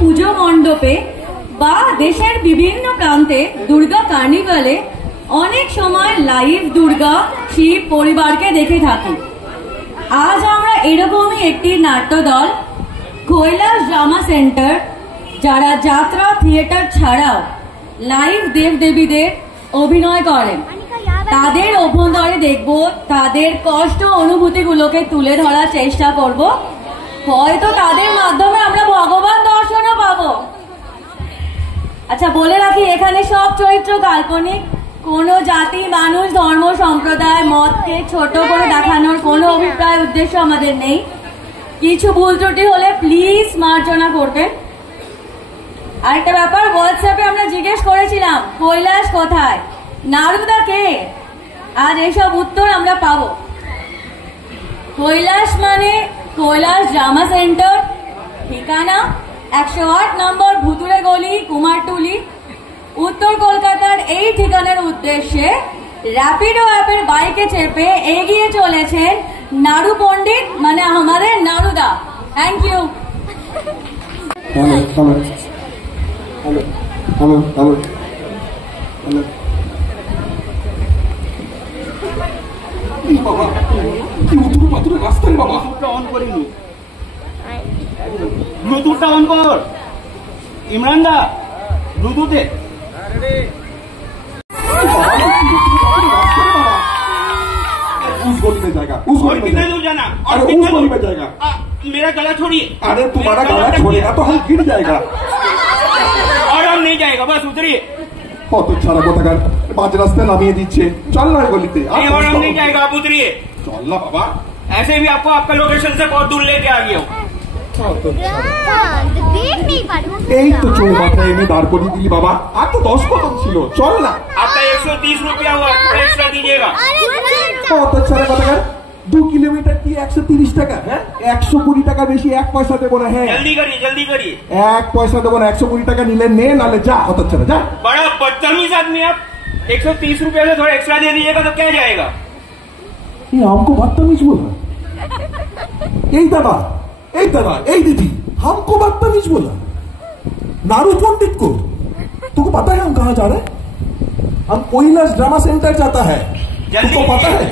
পুজো মণ্ডপে বা দেশের বিভিন্ন প্রান্তে দুর্গা কার্নিভালে অনেক সময় লাইভ দুর্গা শিব পরিবারকে দেখে থাকি। আজ আমরা এরকমই একটি নাট্যদল কৈলাস ড্রামা সেন্টার, যারা যাত্রা থিয়েটার ছাড়াও লাইভ দেবদেবীদের অভিনয় করেন, তাদের অভ্যন্তরে দেখব, তাদের কষ্ট অনুভূতিগুলোকে তুলে ধরার চেষ্টা করব। হয়তো তাদের মাধ্যমে আমরা ভগবান দর্শনও পাবো। আচ্ছা, বলে রাখি, এখানে সব চরিত্র কাল্পনিক। কোনো জাতি, মানুষ, ধর্ম, সম্প্রদায়, মতকে ছোট করে দেখানোর কোনো অভিপ্রায় উদ্দেশ্য আমাদের নেই। কিছু ভুল ত্রুটি হলে প্লিজ মার্জনা করবেন। আরেকটা ব্যাপার, হোয়াটসঅ্যাপে আমরা জিজ্ঞেস করেছিলাম কৈলাস কোথায়, নারুদা কে? আজ এসব উত্তর আমরা পাবো। কৈলাস মানে কৈলাস ড্রামা সেন্টার, ঠিকানা 108 নম্বর ভুতুরে গলি, কুমারটুলি, উত্তর কলকাতার। এই ঠিকানার উদ্দেশ্যে র্যাপিডো অ্যাপের বাইকে চেপে এগিয়ে চলেছেন নাড়ু পণ্ডিত, মানে আমাদের নাড়ুদা। Thank you. ব্লুটুথটা অন কর ইমরান দা, ব্লুটুথে। उस गली में जाएगा, उस गली में कितना दूर जाना? अरे उस गली में जाएगा। मेरा गला छोड़िए। अरे तुम्हारा गला छोड़ेगा तो हम गिर जाएगा और हम नहीं जाएगा, बस उतरिए। কত ছাড়া কোথাকার পাঁচ রাস্তায় নামিয়ে দিচ্ছে। চল না গলিতে। नहीं, और हम नहीं जाएगा, आप उतरिए। চল না বাবা। ऐसे भी आपको आपका लोकेशन से बहुत दूर लेके आ गया हूँ। এই তো চৌমাথায় এনে দাঁড় করিয়ে দিলি বাবা। আর তো 10 কদম ছিল। চল না। आपका 130 रुपया हुआ, थोड़ा एक्स्ट्रा दीजिएगा। কত ছাড়া কোথাকার 2 কিলোমিটার কি 130 টাকা? হ্যাঁ, 120 টাকা বেশি 1 পয়সা দেবো না। হ্যাঁ, जल्दी करिए, जल्दी करिए। 1 পয়সা দেবো না। 120 টাকা নিলে নে, নালে যা। কত ছাড়া যা। बड़ा बदतमीज आदमी आप। 130 रुपया से थोड़ा एक्स्ट्रा दे दीजिएगा तो क्या जाएगा? ये हमको बदतमीज बोला? এই দাদা, এই দাদা, এই দিদি, हमको बदतमीज बोला? नारू पंडित को? तुमको पता है हम कहाँ जा रहे हैं? हम कैलाश ड्रामा सेंटर जाता है। तुमको पता है?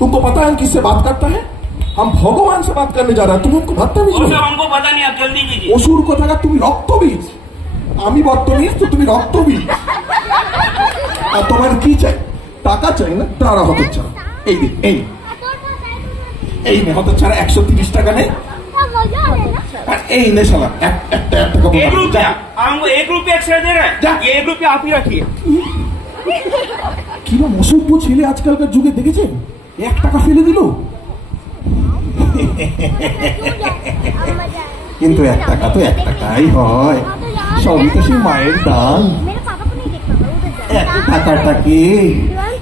तुमको पता है हम किससे बात करता है? हम भगवान से बात करने जा रहे हैं। तुम हमको बदतमीज बोला? हमको पता नहीं, आप जल्दी कीजिए। অসুর কোথাকা তুমি রক্তবীজ। আমি বদতমিজ তো তুমি রক্তবীজ। আর তোমার কি চাই? টাকা চাই না? তারা হতে চাও। এই দিন, এই নে হতে ছাড়া 130 টাকা নেই। আর এই নে শালা একটা 1 रुपया, हमको 1 रुपया एक्स्ट्रा दे रहा है। ये 1 रुपया आप ही रखिए। কিরম অসভ্য ছেলে আজকালকার যুগে দেখেছেন? 1 টাকা ফেলে দিল। কিন্তু 1 টাকা তো 1 টাকাই হয়। সবই তো সেই মায়ের দান। 1 টাকাটাকে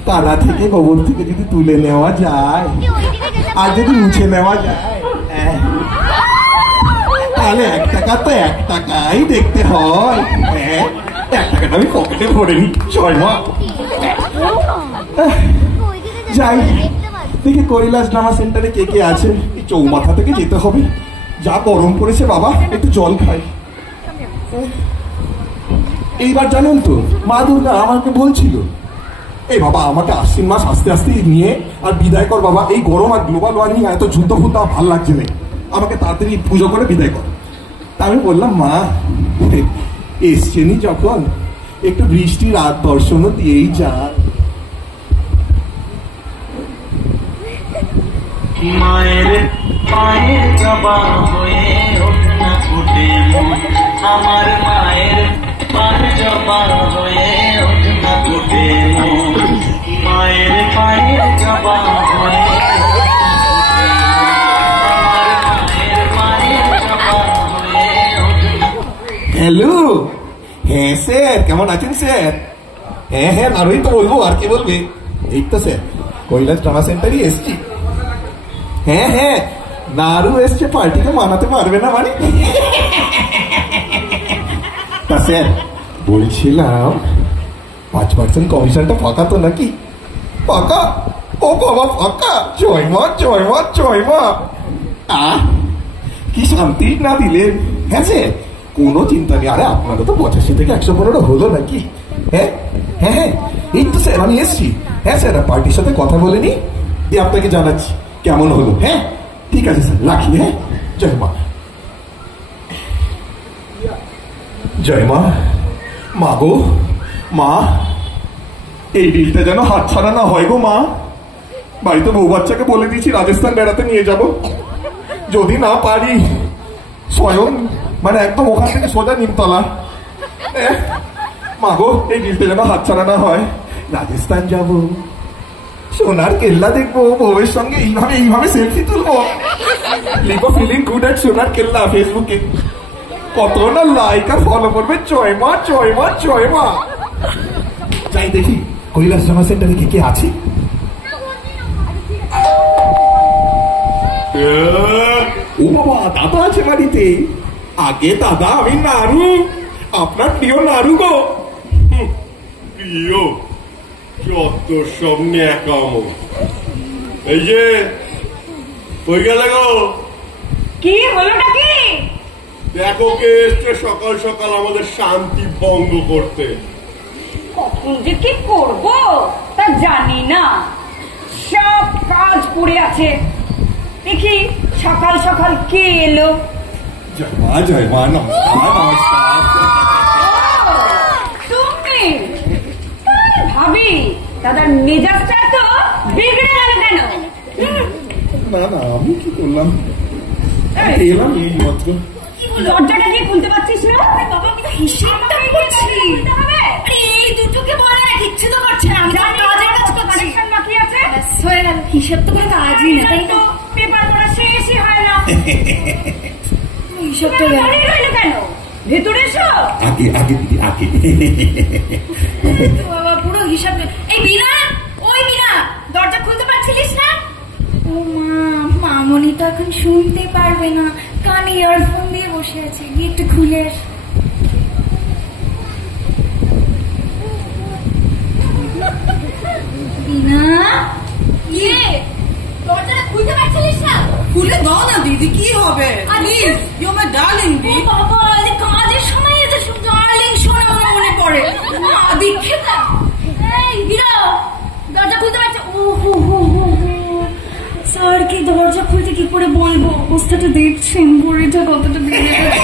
কানা থেকে গোবর থেকে যদি তুলে নেওয়া যায় আর যদি মুছে নেওয়া যায়, তাহলে 1 টাকা তো 1 টাকাই দেখতে হয়। 1 টাকাটা আমি পকেটে ভরে নি। ছয় মা যাই দেখি কৈলাস ড্রামা সেন্টারে কে কে আছে। এই চৌমাথা থেকে যেতে হবে। যা গরম পড়েছে বাবা, একটু জল খাই। এইবার জানেন তো মা দুর্গা আমাকে বলছিল, এই বাবা আমাকে আশ্বিন মাস আস্তে আস্তে নিয়ে আর বিদায় কর বাবা। এই গরম আর গ্লোবাল ওয়ার্মিং এত যুদ্ধ ফুদ্ধ ভাল লাগছে না, আমাকে তাড়াতাড়ি পুজো করে বিদায় কর। তা আমি বললাম, মা এসছেনি যখন একটু বৃষ্টি রাত দর্শনও দিয়েই যায়। মায়ের পায়ের জবা হয়ে ওঠনা ফুটে, আমার মায়ের পায়ের জবা হয়ে ওঠনা ফুটে, মায়ের পায়ের জবা হয়ে হ্যালো, হ্যাঁ স্যার, কেমন আছেন স্যার? হ্যাঁ হ্যাঁ, আরোই তো বলবো, আর কি বলবে। এই তো স্যার কৈলাস ড্রামা সেন্টারই এসছি। হ্যাঁ হ্যাঁ, নাড়ু এসছে, পার্টিকে মানাতে পারবে না মানে। তা স্যার বলছিলাম 5% কমিশনটা ফাঁকা তো নাকি? ফাঁকা? ও বাবা ফাঁকা! জয় মা জয় মা জয় মা। কি শান্তি না দিলেন। হ্যাঁ স্যার, কোনো চিন্তা নেই। আরে আপনারও তো 85 থেকে 115 হলো নাকি? হ্যাঁ হ্যাঁ হ্যাঁ, এই তো স্যার আমি এসছি। হ্যাঁ স্যার, পার্টির সাথে কথা বলে নি, দিয়ে আপনাকে জানাচ্ছি কেমন হলো। হ্যাঁ ঠিক আছে স্যার, রাখি। হ্যাঁ, জয় মা। জয় মা। মা গো, মা, এই ডিলটা যেন হাত ছাড়া না হয় গো মা। বাড়িতে বউ বাচ্চাকে বলে দিয়েছি রাজস্থান বেড়াতে নিয়ে যাব, যদি না পারি স্বয়ং মানে একদম ওখান থেকে সোজা নিমতলা। মা গো, এই ডিলটা যেন হাত ছাড়া না হয়। রাজস্থান যাব, সোনার কেল্লা দেখবো, বউয়ের সঙ্গে এইভাবে সেলফি তুলবো, লিখবো ফিলিং গুড অ্যাট সোনার কেল্লা ফেসবুকে, কত না লাইক আর ফলো করবে। জয় মা, জয় মা, জয় মা। যাই দেখি কৈলাস জামা সেন্টারে কে কে আছে। ও বাবা, দাদা আছে বাড়িতে। আগে দাদা, আমি নাড়ু, আপনার প্রিয় নাড়ু গো। প্রিয় যত সব ন্যাকামো। এই যে কই গেলে গো? কি হলোটা কি? দেখো কে এসছে সকাল সকাল আমাদের শান্তি ভঙ্গ করতে। কখন যে কি করবো তা জানি না, সব কাজ পড়ে আছে। দেখি সকাল সকাল কে এলো। জয় মা, জয় মা, নমস্কার নমস্কার। তুমি? ভাবি দাদার মেজাজটা তো বিগড়ে গেল কেন? না না, আমি কি করলাম, এলাম এই মাত্র। দরজাটা কি খুলতে পারছিস না? বাবা, আমি তো হিসেবটা করছি। এই দুটোকে বলে না, কিচ্ছু তো করছে না, আমি কাজের কাজ করছি। কানেকশন বাকি আছে, হয়ে গেল। হিসেব তো কোনো কাজই না, তাই তো? পেপার পড়া শেষই হয় না। হিসেব তো দাঁড়িয়ে রইল কেন? ভেতরে এসো। আগে আগে দিদি, আগে। বাবা, পুরো হিসাব। এই বিনা, ওই বিনা, দরজা খুলতে পারছিলিস না? ও মা, মামনি তো এখন শুনতে পারবে না, কানে ইয়ারফোন দিয়ে বসে আছে, গিয়ে একটু খুলে আস। বিনা, ইয়ে, দরজাটা খুলতে পারছিলিস না? খুলে দাও না দিদি, কি হবে? Please, you my darling. ও বাবা, কাজের সময় এত ডার্লিং শোনা আমার মনে পড়ে। মা দীক্ষিতা, এই বিনা, দরজা খুলতে পারছে? ও হো হো হো, স্যারকে দরজা খুলতে কি করে বলবো? অবস্থাটা দেখছেন, বড়িটা কতটা বেড়ে গেছে।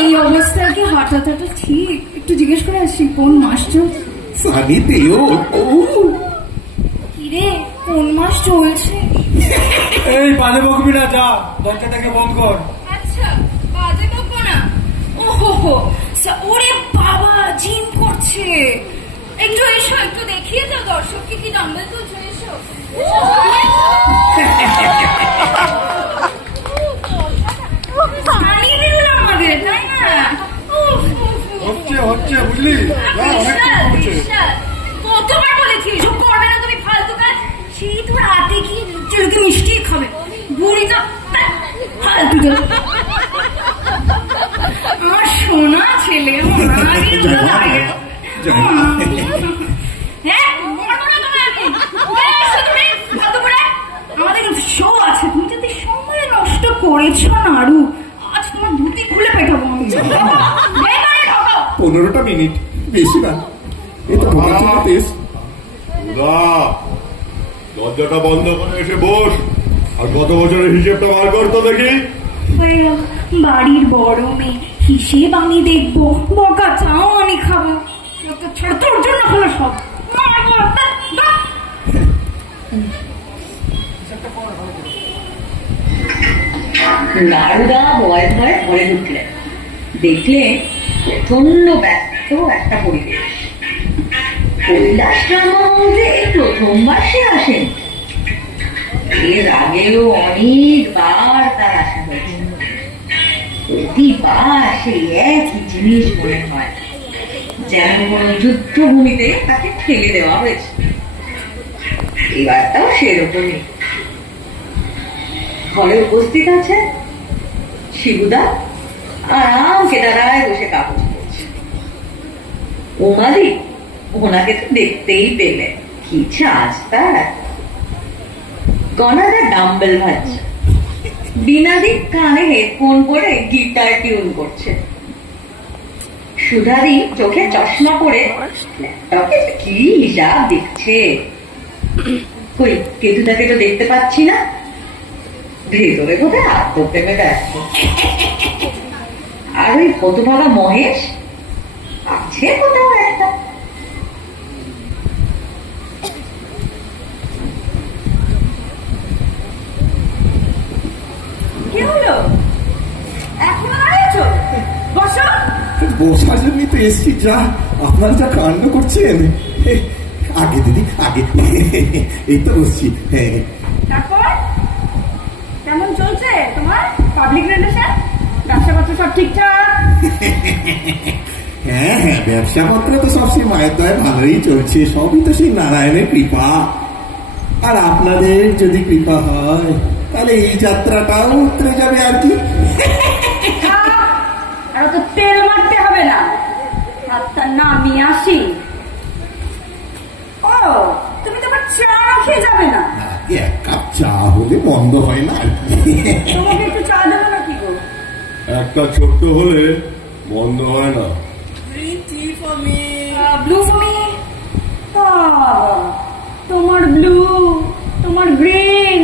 এই অবস্থায় কি হাঁটাটা ঠিক? একটু জিজ্ঞেস করে আসি কোন মাস চলছে। সানি দেও। কিরে, কোন মাস চলছে? এই বাজে বকবি না, যা দরজাটাকে বন্ধ কর। আচ্ছা, বাজে বকবো না। ও হো হো, ওরে বাবা, জিম করছে। একটু এসো, একটু দেখিয়ে দাও দর্শককে কি ডাম্বেল তুলছো। এসো। পানি দিল আমাদের, তাই না? হচ্ছে বুঝলি, কতবার বলেছি এসব করবে না তুমি, ফালতু কাজ। সেই তো রাতে কি চুলকে মিষ্টি খাবে, বুড়ি তো ফালতু। আমার সোনা ছেলে, আমাদের শো আছে, তুমি যদি সময় নষ্ট করেছ নাড়ু, আজ তোমার ধুতি খুলে পেটাবো আমি। 15টা মিনিট, বেশি না। এটা ঢোকার জন্য তেজ। দরজাটা বন্ধ করে এসে বস, আর গত বছরের হিসেবটা বার করতো দেখি। বাড়ির বড় মেয়ে, হিসেব আমি দেখবো, বকা চাও আমি খাবো, তোর জন্য হলো সব। নারুদা ভয় ভয় ঘরে ঢুকলেন, দেখলেন প্রচন্ড ব্যস্ত একটা পরিবেশ। কৈলাস রামমন্দিরে প্রথমবার সে আসেন, এর আগেও অনেকবার তার আসা হয়েছে। প্রতিবার সেই একই জিনিস মনে হয়, যেন কোন যুদ্ধভূমিতে তাকে ঠেলে দেওয়া হয়েছে। এবারটাও সেরকমই। ঘরে উপস্থিত আছে শিবুদা, আরাম কেদারায় বসে কাগজ পড়ছে। উমাদি ওনাকে তো দেখতেই পেলেন, কি চাষ তার। কনাদা ডাম্বেল ভাজছে, বিনাদি কানে হেডফোন পরে গিটার টিউন করছে। সুধাদি চোখে চশমা পরে ল্যাপটপে কি হিসাব দেখছে। কই কেতুটাকে তো দেখতে পাচ্ছি না, ভেতরে কোথায় আত্মপ্রেমে ব্যস্ত। আর ওই হতভাগা মহেশ আছে কোথাও একটা। কি হলো, এখনো দাঁড়িয়েছো? বসো। বসার জন্যই তো এসছি। যা আপনারা যা কাণ্ড করছেন। আগে দিদি আগে, এই তো বসছি। তারপর কেমন চলছে তোমার পাবলিক রিলেশন? ব্যবসাপত্র সব ঠিকঠাক? হ্যাঁ হ্যাঁ, ব্যবসাপত্র তো সব সেই মায়ের দয়ায় ভালোই চলছে। সবই তো সেই নারায়ণের কৃপা। আর আপনাদের যদি কৃপা হয় তাহলে এই যাত্রাটাও উতরে যাবে আর কি। আর তো তেল মারতে হবে না, হাতটা নামিয়ে আসি। ও তুমি তোমার চা খেয়ে যাবে না? এক কাপ চা হলে মন্দ হয় না আর কি। তোমাকে একটু চা দেবো না কি গো? একটা ছোট্ট হলে বন্ধ হয় না। Green tea for me. Blue for me. তোমার ব্লু, তোমার গ্রিন,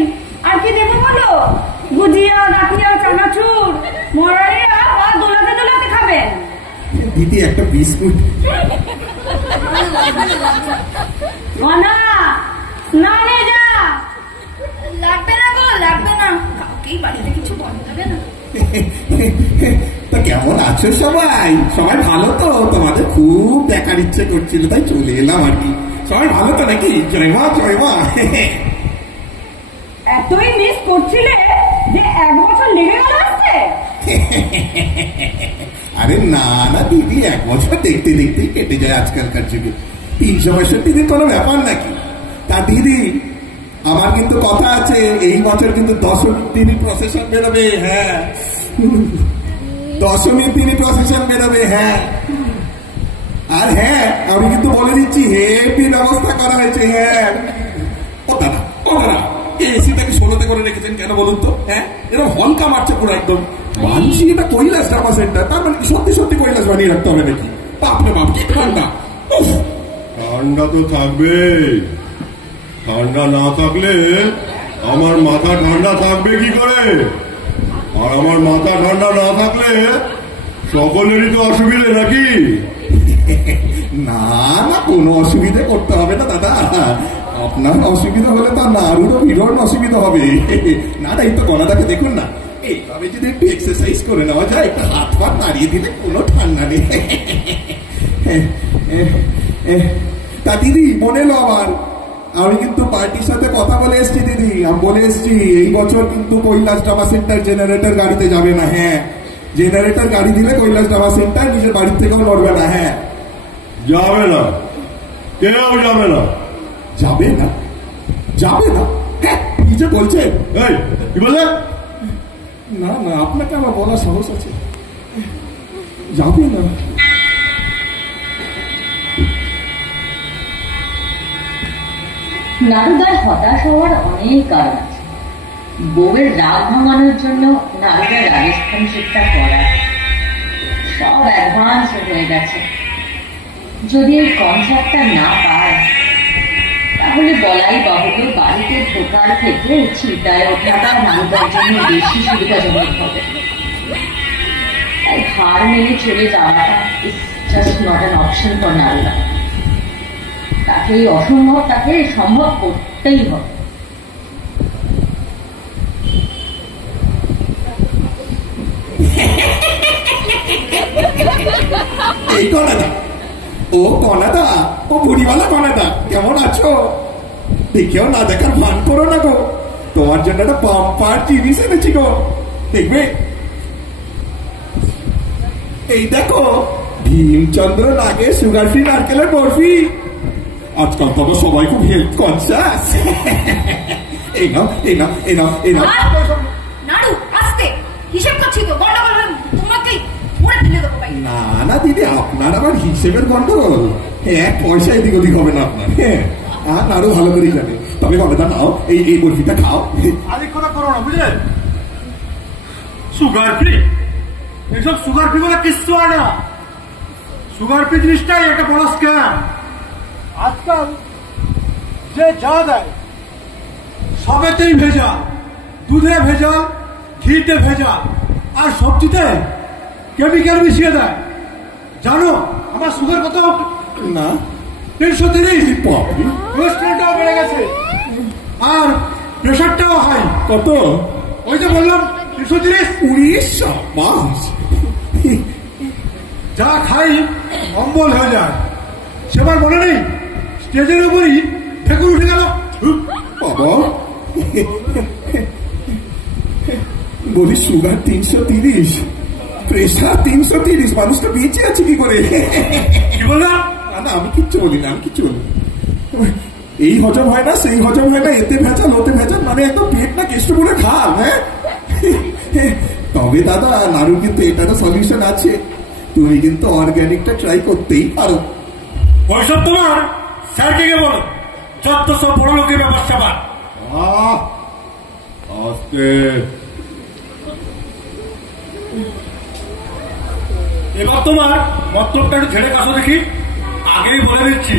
আর কি দেবো বলো? গুজিয়া, গাঠিয়া, চানাচুর, মরারিয়া বা দোলাতে দোলাতে খাবেন? দিদি একটা বিস্কুট। মনা স্নানে যা। লাগবে না গো, লাগবে না, কাউকেই বাড়িতে কিছু বলা যাবে না। তো কেমন আছো সবাই? সবাই ভালো তো? তোমাদের খুব দেখার ইচ্ছে করছিল তাই চলে এলাম আর কি। সবাই ভালো তো নাকি? জয় মা জয় মা। এতই মিস করছিলে যে 1 বছর লেগে গেল আসতে? আরে না না দিদি, 1 বছর দেখতে দেখতেই কেটে যায় আজকালকার যুগে। 365 দিন কোনো ব্যাপার নাকি? তা দিদি আমার কিন্তু কথা আছে, এই বছর কিন্তু 10মীর দিনই প্রসেশন বেরোবে। হ্যাঁ, 10মীর দিনই প্রসেশন বেরোবে। হ্যাঁ, আর হ্যাঁ আমি কিন্তু বলে দিচ্ছি হেভি ব্যবস্থা করা হয়েছে। হ্যাঁ ও দাদা, ও দাদা, এসিটাকে 16তে করে রেখেছেন কেন বলুন তো? হ্যাঁ, এরকম হলকা মারছে পুরো একদম। মানছি এটা কৈলাস ড্রামা সেন্টার, তার মানে কি সত্যি সত্যি কৈলাস বানিয়ে রাখতে হবে নাকি? বাপরে বাপ কি ঠান্ডা! ঠান্ডা তো থাকবে, ঠান্ডা না থাকলে আমার মাথা ঠান্ডা থাকবে কি করে? আর আমার মাথা ঠান্ডা না থাকলে সকলেরই তো অসুবিধে নাকি? না না, কোনো অসুবিধে করতে হবে না দাদা। আপনার অসুবিধা হলে তো নারুরও ভীষণ অসুবিধা হবে। না না, এই তো গলাটাকে দেখুন না, এইভাবে যদি একটু এক্সারসাইজ করে নেওয়া যায়, একটু হাত পা নাড়িয়ে দিলে কোনো ঠান্ডা নেই। তা দিদি মনে এলো আমার, আমি কিন্তু পার্টির সাথে কথা বলে এসছি দিদি। আমি বলে এসছি এই বছর কিন্তু কৈলাস ড্রামা সেন্টার জেনারেটর গাড়িতে যাবে না। হ্যাঁ, জেনারেটর গাড়ি দিলে কৈলাস ড্রামা সেন্টার নিজের বাড়ির থেকেও লড়বে না। হ্যাঁ, যাবে না, কেউ যাবে না। যাবে না? যাবে না? হ্যাঁ, কি যে বলছেন? এই কি বলে? না না, আপনাকে আমার বলার সাহস আছে। যাবে না? নারুদার হতাশ হওয়ার অনেক কারণ আছে। বউয়ের রাগ ভাঙানোর জন্য নারুদার রাজস্থান শিক্ষা করা সব অ্যাডভান্স হয়ে গেছে। যদি এই কনসার্টটা না পায় তাহলে বলাই বাহুল্য বাড়িতে ঢোকার থেকে চিন্তায় ওঠাটা নারুদার জন্য বেশি সুবিধাজনক হবে। তাই হার মেনে চলে যাওয়াটা is just not an option for নারুদা। তাকে এই অসম্ভব তাকে সম্ভব করতেই হবে। এই কনাদা, ও কনাদা, ও বুড়িওয়ালা কনাদা, কেমন আছো? দেখেও না দেখার ভান করো না গো, তোমার জন্য একটা বাম্পার জিনিস এনেছি গো, দেখবে? এই দেখো, ভীমচন্দ্র নাগের সুগার ফ্রি নারকেলের বরফি। আজকাল তো আবার সবাই খুব হেলথ কনসিয়াস। এই নাও, এই নাও, এই নাও, এই নাও। নাড়ু আস্তে, হিসাব করছি তো, গন্ডগোল তোমাকে মরে ফেলে দেবো ভাই। না না দিদি, আপনার আবার হিসেবের গন্ডগোল, 1 পয়সা এদিক ওদিক হবে না আপনার। হ্যাঁ, আর আরো ভালো করেই যাবে। তবে বাবা নাও, এই বরফিটা খাও। আরেক কথা করো না, বুঝলেন? Sugar free? এইসব সুগার ফ্রি বলে কিচ্ছু হয় না। সুগার ফ্রি জিনিসটাই একটা বড় স্ক্যাম। আজকাল যে যা দেয় সবেতেই ভেজাল, দুধে ভেজাল, ঘিতে ভেজাল, আর সবজিতে কেমিক্যাল মিশিয়ে দেয়। জানো আমার সুগার কত? না 330। কোলেস্টেরলটাও বেড়ে গেছে, আর প্রেশারটাও হাই। কত? ওই যে বললাম 330। 19 যা খাই অম্বল হয়ে যায়। সেবার মনে নেই স্টেজের উপরই ঠেকুর উঠে গেল। বাবা বলি সুগার 330, প্রেশার 330, মানুষটা বেঁচে আছে কি করে? কি বললাম? না আমি কিচ্ছু বলি না, আমি কিচ্ছু বলি না। এই হজম হয় না, সেই হজম হয় না, এতে ভেজাল ওতে ভেজাল, মানে একদম পেট না কেষ্ট করে খান। হ্যাঁ তবে দাদা নাড়ু কিন্তু এটারও সলিউশন আছে, তুমি কিন্তু অর্গ্যানিকটা ট্রাই করতেই পারো। ওইসব তোমার স্যারকে গিয়ে বলো, যত সব বড় লোকের ব্যাপার স্যাপার। আস্তে এবার তোমার মতলবটা একটু ঝেড়ে কাছো দেখি। আগেই বলে দিচ্ছি,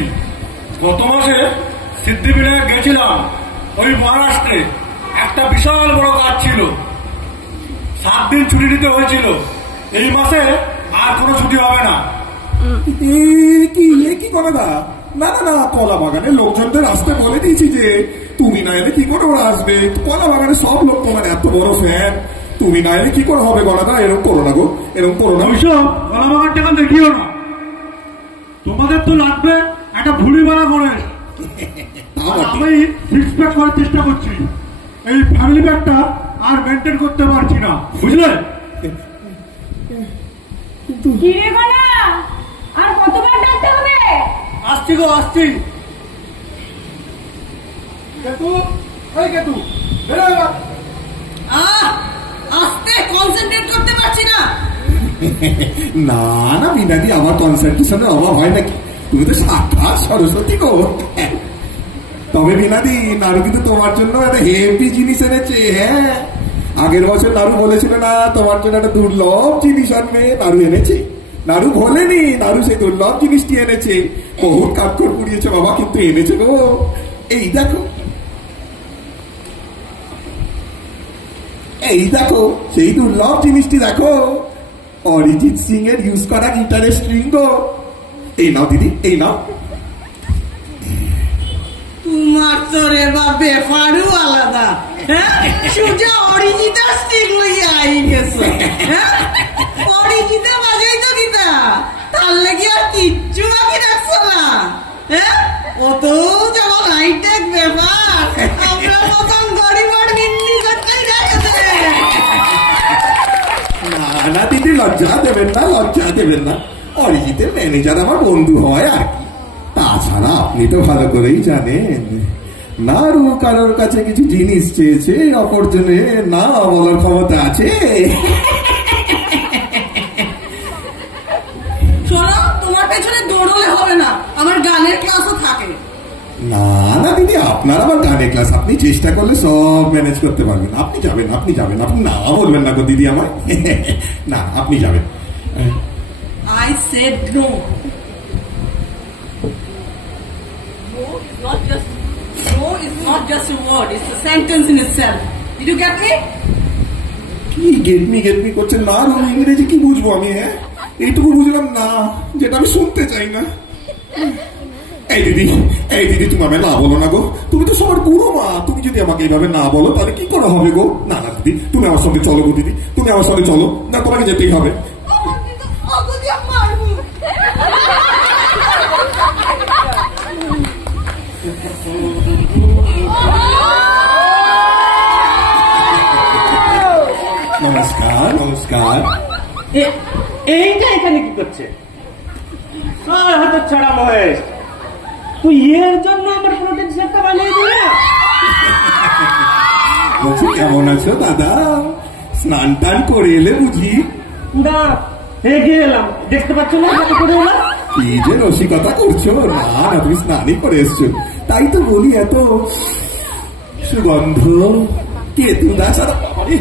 গত মাসে সিদ্ধিবিনায়ক গেছিলাম ওই মহারাষ্ট্রে। একটা বিশাল বড় কাজ ছিল, 7 দিন ছুটি নিতে হয়েছিল। এই মাসে আর কোনো ছুটি হবে না। কি করে দা? না না না, কলা বাগানের লোকজনদের আসতে বলে দিয়েছি যে তুমি না এলে কি করে ওরা আসবে। কলা বাগানের সব লোক তোমার এত বড় ফ্যান, তুমি না এলে কি করে হবে গলাদা? এরকম করো না গো, এরকম করো না। ওইসব কলা বাগান টাকা দেখিও না। তোমাদের তো লাগবে একটা ভুড়ি বাড়া করে। আমি সিক্স প্যাক করার চেষ্টা করছি, এই ফ্যামিলি প্যাকটা আর মেনটেন করতে পারছি না, বুঝলে? কি রে বানা, আর কতবার ডাকতে হবে? আসছি গো আসছি। কেতু, এই কেতু বেরো এবার। আস্তে, কনসেন্ট্রেট করতে পারছি না। না না বিনাদি, আমার কনসেন্ট্রেশনের অভাব হয় নাকি? তুমি তো সাক্ষাৎ সরস্বতী গো। তবে বিনাদি নাড়ু কিন্তু তোমার জন্য একটা হেভি জিনিস এনেছে। হ্যাঁ আগের বছর নাড়ু বলেছিল না তোমার জন্য একটা দুর্লভ জিনিস আনবে, নাড়ু এনেছে। নাড়ু ভোলেনি, নাড়ু সেই দুর্লভ জিনিসটি এনেছে। বহুত কাপড় পুড়িয়েছে বাবা, কিন্তু এনেছে গো। এই দেখো, এই দেখো সেই দুর্লভ জিনিসটি দেখো, অরিজিৎ সিং এর ইউজ করা গিটারের স্ট্রিং গো। এই নাও দিদি, এই নাও। তোমার তো রে বাপে ফারু আলাদা। হ্যাঁ সূর্য অরিজিতা স্টিক লইয়া আই গেছে। হ্যাঁ অরিজিতা বাজাই তো গীতা, তার লাগি আর কিচ্ছু বাকি রাখছো না। হ্যাঁ অত যেমন হাইটেক ব্যাপার, আমরা মতন গরিব আর নিন্দি করতেই রাখছে। না না দিদি, লজ্জা দেবেন না, লজ্জা দেবেন না। অরিজিতের ম্যানেজার আমার বন্ধু হয় আর কি। তাছাড়া আপনি তো ভালো করেই জানেন নাড়ু কারোর কাছে কিছু জিনিস চেয়েছে, অপরজনে না বলার ক্ষমতা আছে। শোনো, তোমার পেছনে দৌড়লে হবে না, আমার গানের ক্লাসও থাকে। না না দিদি, আপনার আবার গানের ক্লাস, আপনি চেষ্টা করলে সব ম্যানেজ করতে পারবেন। আপনি যাবেন, আপনি যাবেন, আপনি না বলবেন না গো দিদি আমায়। না আপনি যাবেন। I said no. No is not just a word, it's a sentence in itself. Did you get me? কি গেট মি করছেন? না ইংরেজি কি বুঝবো আমি? হ্যাঁ এইটুকু বুঝলাম না, যেটা আমি শুনতে চাই না। এই দিদি, এই দিদি তুমি আমায় না বলো না গো, তুমি তো সবার গুরু মা। তুমি যদি আমাকে এইভাবে না বলো তাহলে কি করে হবে গো? না না দিদি, তুমি আমার সঙ্গে চলো গো দিদি, তুমি আমার সঙ্গে চলো। না তোমাকে যেতেই হবে। নমস্কার নমস্কার। এইটা এখানে কি করছে? হাতে ছাড়া মহেশ, তুই এর জন্য আমার প্রোটিন শেকটা বানিয়ে দিলে? বলছি কেমন আছো দাদা? স্নান টান করে এলে বুঝি? না এগিয়ে এলাম, দেখতে পাচ্ছ না হাতে করে এলাম। কি যে রসিকতা করছো? না না তুমি স্নানই করে এসছো, তাই তো বলি এত সুগন্ধ। কে তুমি?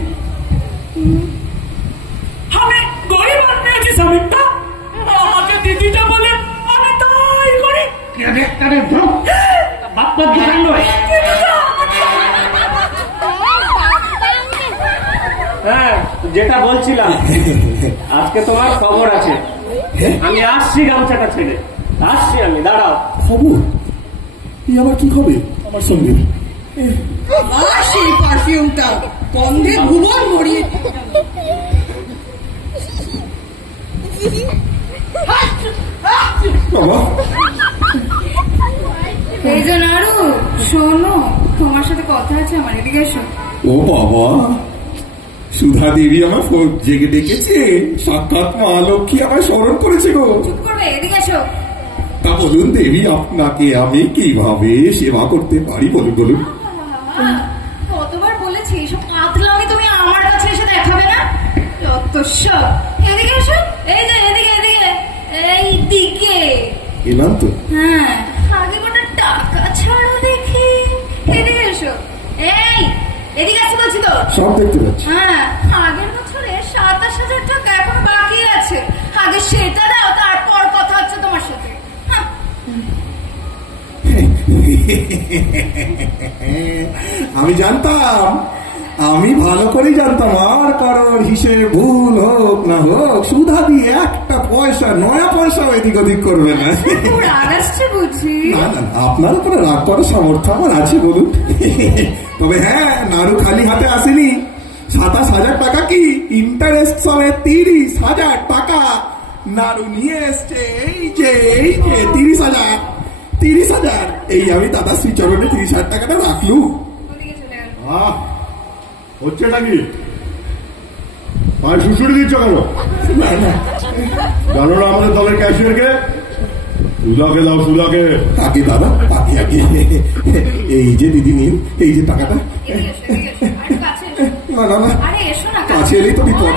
হ্যাঁ, যেটা বলছিলাম, আজকে তোমার খবর আছে। আমি আসছি গামছাটা ছেড়ে, আসছি আমি, দাঁড়াও। খবর? এই আবার কি হবে আমার সঙ্গে? সেই পারফিউমটা গন্ধে ভুবন মরিয়ে। বাবা, এই যে নাড়ু, শোনো, তোমার সাথে কথা আছে আমার, এদিকে এসো। ও বাবা, সুধা দেবী আমার জেগে ডেকেছে, সাক্ষাৎ মা লক্ষ্মী আমায় স্মরণ করেছে গো। চুপ করবে, এদিকে এসো। তা বলুন দেবী, আপনাকে আমি কিভাবে সেবা করতে পারি বলুন বলুন। কতবার বলেছি এসব পাতলামি তুমি আমার কাছে এসে দেখাবে না, যত সব। এদিকে এসো, এই যে এদিকে এদিকে এইদিকে এলাম তো। হ্যাঁ, আগে গোটা টাকা ছাড়ো দেখি। এদিকে এসো, এই এদিকে আসতে বলছি তো। সব দেখতে পাচ্ছি। হ্যাঁ, আগের বছরে 27,000 টাকা এখন বাকি আছে, আগে সেটা দাও, তারপর কথা হচ্ছে তোমার সাথে। আমি জানতাম, আমি ভালো করেই জানতাম, আর কারোর হিসেবে ভুল হোক না হোক, সুধা দিয়ে একটা পয়সা, নয়া পয়সাও এদিক ওদিক করবে না। রাগ আসছে বুঝি? না না, আপনার উপরে রাগ করার সামর্থ্য আমার আছে বলুন। তবে হ্যাঁ, নাড়ু খালি হাতে আসেনি। 27,000 টাকা কি ইন্টারেস্ট সবে 30,000 টাকা নাড়ু নিয়ে এসছে। এই যে 30,000, এই আমি দাদা শ্রীচরণে 30,000 টাকাটা রাখলু। হচ্ছেটা কি? পায়ে শুশুড়ি দিচ্ছ কেন? না না, জানো না আমাদের দলের ক্যাশিয়ারকে? সুধাকে দাও, সুধাকে। আগে দাদা, আগে এই যে দিদি নিন, এই যে টাকাটা। না না না, আরে এসো না, কাছে এলেই তো বিপদ।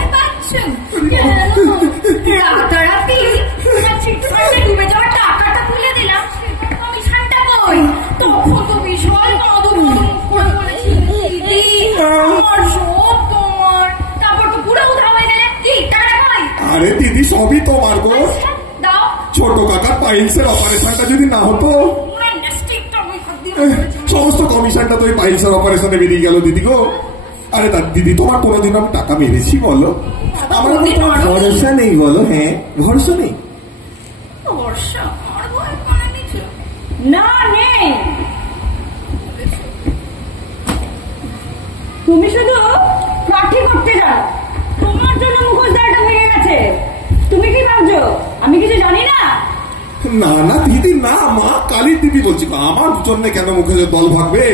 রাতারাতি ডুবে যাওয়ার টাকাটা তুলে দিলাম, কমিশনটা কই? তখন তো ভীষণ করে বলেছি দিদি আমার সব তোমার, তারপর তো পুরো উধাও হয়ে গেলে। কি টাকাটা কই? আরে দিদি, সবই তোমার গো। দাও। ছোট কাকার পাইলসের অপারেশনটা যদি না হতো, সমস্ত কমিশনটা তো ওই পাইলসের অপারেশনে বেরিয়ে গেল দিদি গো। আরে তা দিদি, তোমার কোনোদিন আমি টাকা মেরেছি বলো? আমার ভরসা নেই বলো। হ্যাঁ, ভরসা নেই। না, নেই। তুমি শুধু প্রার্থী করতে যাও, তোমার জন্য মুখোশধারটা ভেঙে গেছে। তুমি কি ভাবছো আমি কিছু জানি না? না না দিদি, না, মা কালীর দিদি বলছি, আমার জন্য কেন মুখে দল ভাগবে?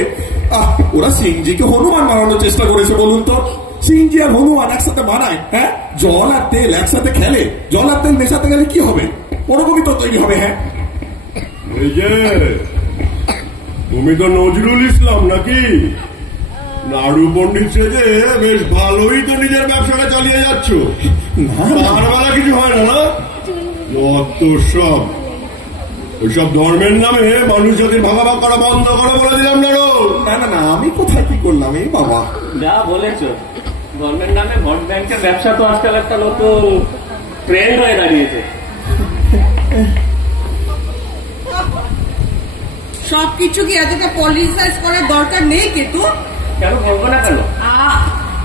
ওরা সিংজিকে হনুমান বানানোর চেষ্টা করেছে বলুন তো। সিংজি আর হনুমান একসাথে বানায়, হ্যাঁ, জল আর তেল একসাথে খেলে, জল আর তেল মেশাতে গেলে কি হবে? ওরকমই তো তৈরি হবে। হ্যাঁ, এই যে তুমি তো নজরুল ইসলাম নাকি? নাড়ু পণ্ডিত সেজে বেশ ভালোই তো নিজের ব্যবসাটা চালিয়ে যাচ্ছ। তার বেলা কিছু হয় না? অত সব ওইসব ধর্মের নামে মানুষ জাতির ভাগাভাগ করা বন্ধ করা বলে দিলাম। না না না, আমি কোথায় কি করলাম? এই বাবা যা বলেছো, ধর্মের নামে ভোট ব্যাংকের ব্যবসা তো আজকাল একটা নতুন ট্রেন্ড হয়ে দাঁড়িয়েছে। সবকিছু কি এতটা পলিটিসাইজ করার দরকার নেই কিন্তু? কেন বলবো না কেন?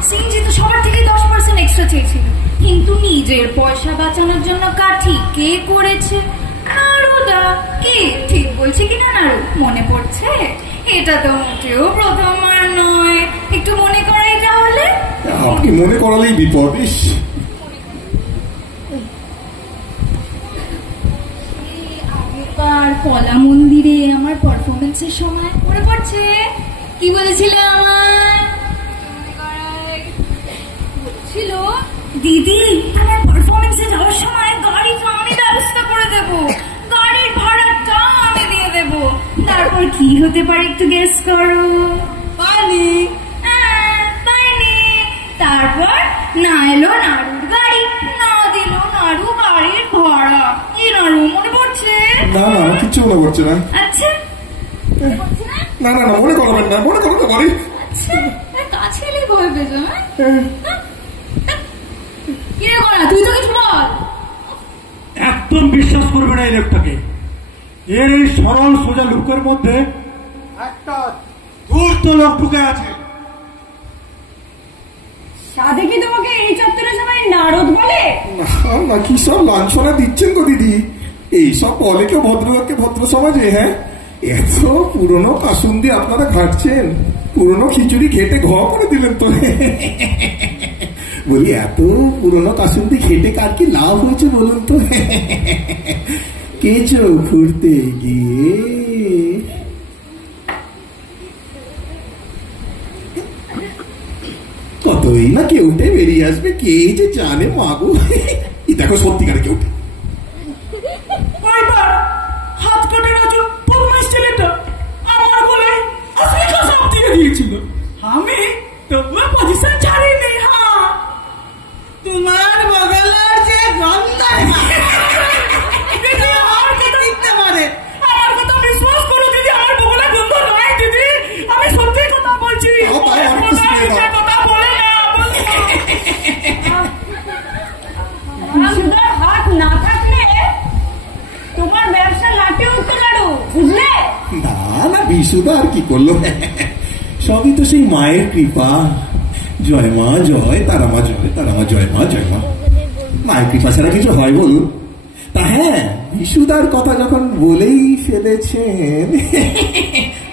সিংজি তো সবার থেকে 10% এক্সট্রা চেয়েছিল, কিন্তু নিজের পয়সা বাঁচানোর জন্য কাঠি কে করেছে? নাড়ুদা। কি ঠিক বলছি কিনা নাড়ু? মনে পড়ছে? এটা তো মোটেও প্রথমবার নয়, একটু মনে করাই তাহলে। আপনি মনে করালেই বিপদ। আগেকার কলা মন্দিরে আমার পারফরমেন্সের সময় মনে পড়ছে কি বলেছিলে আমায়? বলছিল দিদি আমার পারফরমেন্সে যাওয়ার সময় গাড়িটা আমি ব্যবস্থা করে দেবো, গাড়ির ভাড়াটা আমি দিয়ে দেবো। তারপর কি হতে পারে একটু গেস করো? পানি। পানি। তারপর না এলো নাড়ুর গাড়ি, না দিল নাড়ু গাড়ির ভাড়া। কি নাড়ু মনে পড়ছে? না না, কিছু মনে পড়ছে না। আচ্ছা, না না না, মনে করাবেন না, মনে করতে পারি। আচ্ছা, কাছে এলে ভয় পেয়েছো? কি রে করা, তুই তো কিছু বল। একদম বিশ্বাস করবে না এই লোকটাকে। এর এই সরল সোজা লুকের মধ্যে একটা ধূর্ত লোক ঢুকে আছে। সাধে কি তোমাকে এই চত্বরে সবাই নারদ বলে? না, কি সব লাঞ্ছনা দিচ্ছেন গো দিদি, এইসব বলে কেউ ভদ্রলোককে ভদ্র সমাজে? হ্যাঁ, এত পুরনো কাসুন্দি আপনারা ঘাটছেন, পুরনো খিচুড়ি ঘেটে ঘ করে দিলেন তো। বলি এত পুরনো কাসুন্দি খেটে কার কি লাভ হয়েছে বলুন তো? কেঁচো ঘুরতে গিয়ে কতই না কেউটে বেরিয়ে আসবে, কে যে জানে মাগো। দেখো সত্যিকারে কেউটে হাত কাটে রাজু বদমাইশ ছেলেটা আমার বলে আসলে সব দিয়ে দিয়েছিল। আমি তবুও পজিশন ছাড়িনি। হ্যাঁ, তোমার বগলার যে গন্ধ আমার কথা দিতে পারে। আমার কথা বিশ্বাস করো দিদি, আমার বগলার গন্ধ নয় দিদি, আমি সত্যি কথা বলছি। কথা বলে না হাত না থাকলে তোমার ব্যবসা লাটে উঠতে পারো, বুঝলে? না না, বিশুদা আর কি করলো, সবই তো সেই মায়ের কৃপা। জয় মা জয়, তারা মা জয়, তারা মা জয়, মা জয় মা। মায়ের কৃপা ছাড়া কিছু হয় বলুন? তা হ্যাঁ, বিশুদার কথা যখন বলেই ফেলেছেন,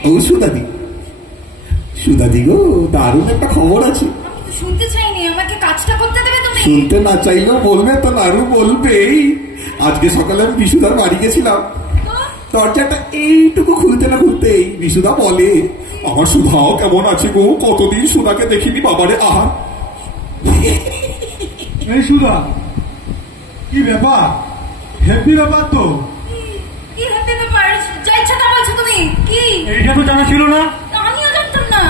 ও সুদাদি, সুদাদি গো, দারুণ একটা খবর আছে। শুনতে চাইনি, আমাকে কাজটা করতে দেবে তুমি? শুনতে না চাইলেও বলবে তো, নারু বলবেই। আজকে সকালে আমি বিশুদার বাড়ি গেছিলাম, দরজাটা এইটুকু খুলতে না খুলতেই বিশুদা বলে, আমার সুধাও কেমন আছে গো, কতদিন সুধাকে দেখিনি বাবারে। আহা, এই সুধা, কি ব্যাপার? হেভি ব্যাপার তো। কি হতে ব্যাপার? যা ইচ্ছা তা বলছো তুমি। কি এইটা তো জানা ছিল না? আমিও জানতাম না।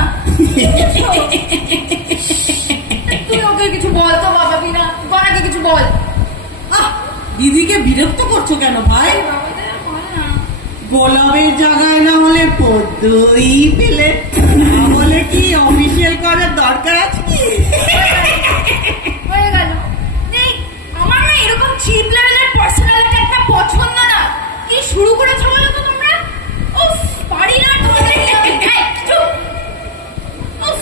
তুই ওকে কিছু বল তো বাবা, বিনা গনাকে কিছু বল। দিদিকে বিরক্ত করছো কেন ভাই? গোলাপের জায়গায় না হলে পদ্মই পেলে, না বলে কি অফিসিয়াল করার দরকার আছে কি? হয়ে গেল। এই আমার না এরকম চিপ লেভেলের পার্সোনালিটি একটা পছন্দ না। কি শুরু করেছো বলো তো তোমরা? উফ, পারি না তোমাদের নিয়ে আমি। চুপ। উফ,